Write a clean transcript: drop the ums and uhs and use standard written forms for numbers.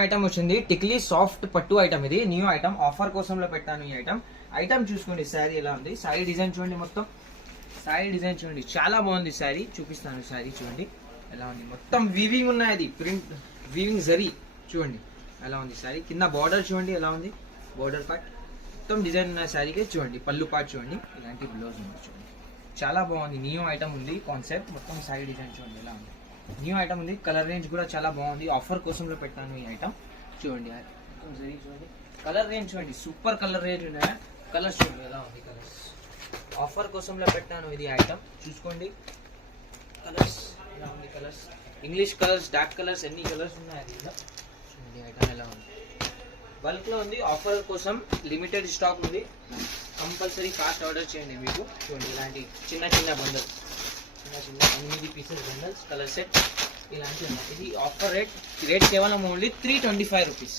Item వచ్చింది tikli soft పట్టు item. ఇది న్యూ ఐటమ్, ఆఫర్ కోసంలో పెట్టాను. ఈ ఐటమ్ చూసుకోండి. శారీ ఎలా ఉంది, శారీ డిజైన్ చూడండి. మొత్తం శారీ డిజైన్ చూడండి, చాలా బాగుంది శారీ. చూపిస్తాను శారీ చూడండి ఎలా ఉంది. మొత్తం వీవింగ్ ఉన్నాయి, అది ప్రింట్ వీవింగ్ జరీ చూడండి ఎలా ఉంది శారీ. కింద బార్డర్ చూడండి ఎలా ఉంది, బార్డర్ పార్ట్ మొత్తం డిజైన్ ఉన్న శారీకి చూడండి. పళ్ళు పార్ట్ చూడండి, ఇలాంటి బ్లౌజ్ ఉంది చూడండి. చాలా బాగుంది, న్యూ ఐటమ్ ఉంది కాన్సెప్ట్. మొత్తం శారీ డిజైన్ చూడండి ఎలా ఉంది, న్యూ ఐటమ్ ఉంది. కలర్ రేంజ్ కూడా చాలా బాగుంది, ఆఫర్ కోసంలో పెట్టాను ఈ ఐటమ్ చూడండి. చూడండి కలర్ రేంజ్ చూడండి, సూపర్ కలర్ రేంజ్ ఉన్నాయి. కలర్స్ చూడండి ఎలా ఉంది, కలర్స్ ఆఫర్ కోసంలో పెట్టాను ఇది ఐటమ్. చూసుకోండి కలర్స్ ఎలా ఉంది, colours English colours, dark colours, ఎన్ని కలర్స్ ఉన్నాయి అది చూడండి. ఐటమ్ ఎలా ఉంది, బల్క్ లో ఉంది, ఆఫర్ కోసం లిమిటెడ్ స్టాక్ ఉంది. కంపల్సరీ ఫాస్ట్ ఆర్డర్ చేయండి. మీకు చూడండి ఇలాంటి చిన్న చిన్న బండల్స్, చిన్న 8 పీసెస్ బండల్స్, కలర్ సెట్ ఇలాంటివి ఉన్నాయి. ఇది ఆఫర్ రేట్ కేవలం ఓన్లీ 325 రూపీస్.